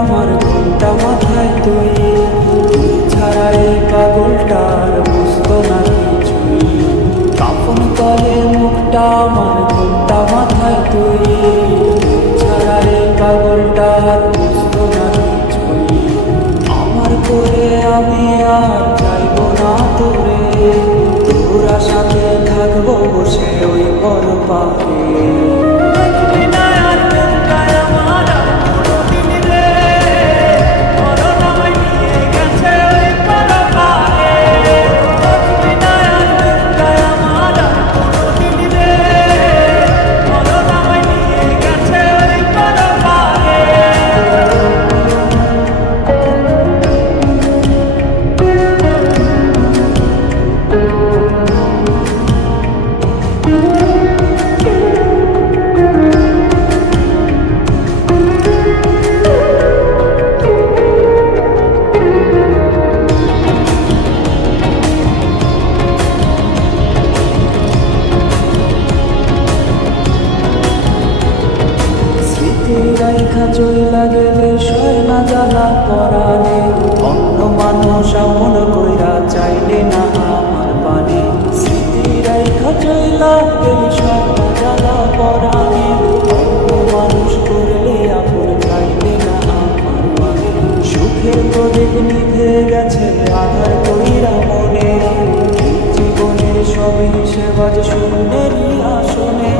আমার ঘন্টা মাথায় তুই ছাড়া এই পাগলটার বুঝতো না কিছুই। কাফন তলে মুখটা আমার ঘন্টা মাথায় তুই ছাড়া এই পাগলটার বুঝতো না কিছুই। আমার করে আমি আর চাইবো না তোরে, তোর আশাতে থাকবো বসে ওই পর পারে। রাইখা চইলা গেলে সয় না জ্বালা পরাণে, অন্য মানুষ আপন কইরা চাইলে না আমার পানে। স্মৃতি রাইখা চইলা গেলে সয় না জ্বালা পরাণে, অন্য মানুষ করলে আপন চাইলে না আমার পানে। সুখের প্রদীপ নিভে গেছে আধার কইরা মনে, জীবনের সব হিসেব আজ শূন্যেরই আসনে।